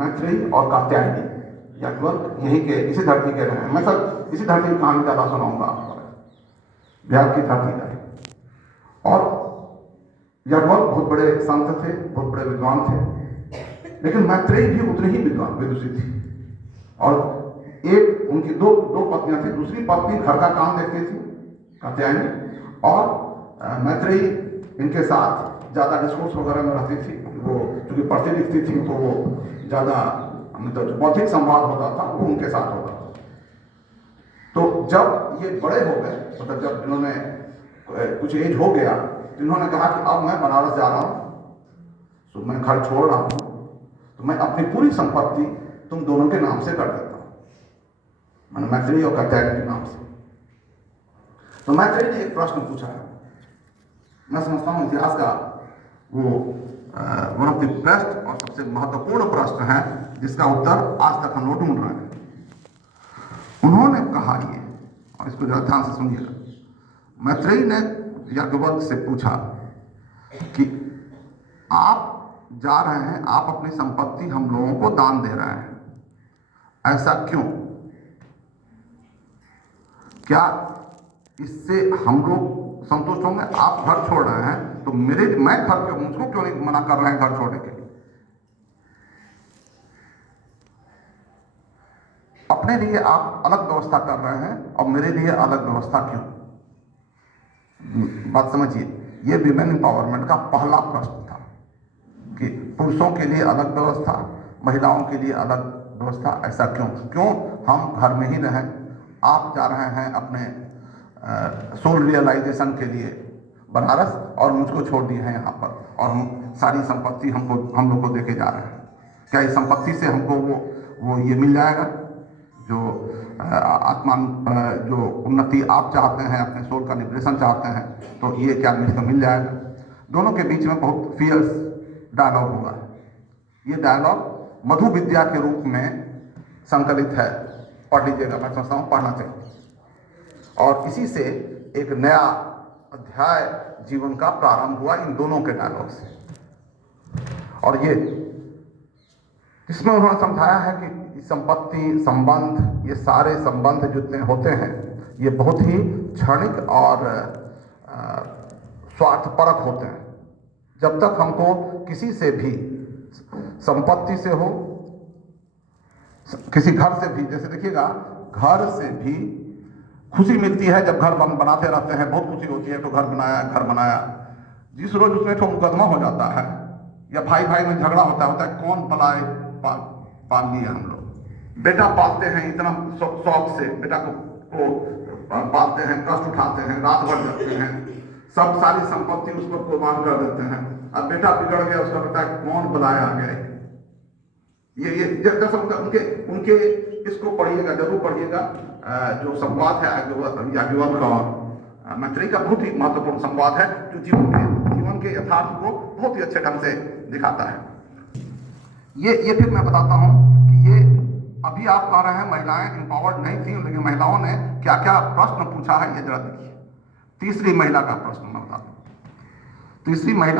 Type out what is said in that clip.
मैत्रेयी और कात्यायनी याज्ञवल्क्य यही के इसी धरती के रहे हैं। मैं सब इसी धरती की कहानी ज़्यादा सुनाऊंगा आपको। बिहार की धरती का। और याज्ञवल्क्य बहुत बड़े संत थे, बहुत बड़े विद्वान थे, लेकिन मैत्रेयी भी उतनी ही विद्वान विदुषी थी। और एक उनकी दो पत्नियां थी। दूसरी पत्नी घर का काम देखती थी, कात्यायनी, और मैत्रेयी इनके साथ ज़्यादा डिस्कोर्स वगैरह में रहती थी। वो चूँकि पढ़ती लिखती थी तो वो ज़्यादा मतलब जो बौद्धिक संवाद होता था वो उनके साथ होता था। तो जब ये बड़े हो गए, मतलब जब इन्होंने कुछ एज हो गया, तो इन्होंने कहा कि अब मैं बनारस जा रहा हूँ, तो मैं घर छोड़ रहा हूँ, तो मैं अपनी पूरी संपत्ति तुम दोनों के नाम से कर देता हूँ, मैंने मैत्रेयी और कात्यायनी के नाम से। तो मैत्रेयी ने एक प्रश्न पूछा है, मैं समझता हूँ इतिहास का वो वन ऑफ द बेस्ट और सबसे महत्वपूर्ण प्रश्न है जिसका उत्तर आज तक हम लोग ढूंढ रहे हैं। उन्होंने कहा ये, और इसको जरा ध्यान से सुनिएगा। मैत्रेयी ने याज्ञवल्क्य से पूछा कि आप जा रहे हैं, आप अपनी संपत्ति हम लोगों को दान दे रहे हैं, ऐसा क्यों? क्या इससे हम लोग संतुष्ट होंगे? आप घर छोड़ रहे हैं तो मैं घर क्यों, मुझको क्यों नहीं मना कर रहे हैं घर छोड़ने के लिए? अपने लिए आप अलग व्यवस्था कर रहे हैं और मेरे लिए अलग व्यवस्था क्यों? बात समझिए, ये विमेन एम्पावरमेंट का पहला प्रश्न था कि पुरुषों के लिए अलग व्यवस्था, महिलाओं के लिए अलग व्यवस्था, ऐसा क्यों? क्यों हम घर में ही रहें? आप जा रहे हैं अपने सोल रियलाइजेशन के लिए बनारस और मुझको छोड़ दिए हैं यहाँ पर, और हम सारी संपत्ति हम लोग को देके जा रहे हैं। क्या इस संपत्ति से हमको वो ये मिल जाएगा जो आत्मा जो उन्नति आप चाहते हैं, अपने सोल का लिबरेशन चाहते हैं, तो ये क्या मुझको मिल जाएगा? दोनों के बीच में बहुत फियर्स डायलॉग हुआ है। ये डायलॉग मधु विद्या के रूप में संकलित है, पढ़ लीजिएगा, मैं समझता हूँ पढ़ना चाहिए। और इसी से एक नया अध्याय जीवन का प्रारंभ हुआ इन दोनों के डायलॉग से। और ये इसमें उन्होंने समझाया है कि संपत्ति, संबंध, ये सारे संबंध जितने होते हैं ये बहुत ही क्षणिक और स्वार्थपरक होते हैं। जब तक हमको किसी से भी संपत्ति से हो, किसी घर से भी, जैसे देखिएगा घर से भी खुशी मिलती है जब घर बनाते रहते हैं, बहुत खुशी होती है तो घर बनाया। जिस रोज उसमें तो मुकदमा हो जाता है या भाई भाई में झगड़ा होता है कौन पलाए पाल लिए हम लोग। बेटा पालते हैं इतना शौक से, बेटा को पालते हैं, कष्ट उठाते हैं, रात भर जगते हैं, सब सारी संपत्ति उस पर कुर्बान कर देते हैं। अब बेटा बिगड़ गया, उसका बेटा कौन बुलाया आ गया। ये उनके इसको पढ़िएगा, जरूर पढ़िएगा। जो संवाद है याज्ञवल्क्य और मैत्रेयी का बहुत ही महत्वपूर्ण संवाद है, जो जीवन के यथार्थ को बहुत ही अच्छे ढंग से दिखाता है। ये फिर मैं बताता हूँ कि ये अभी आप कह रहे हैं महिलाएं एम्पावर्ड नहीं थी, लेकिन महिलाओं ने क्या क्या प्रश्न पूछा है ये जरा देखिए। तीसरी महिला का प्रश्न मैं बताता हूँ। तीसरी महिला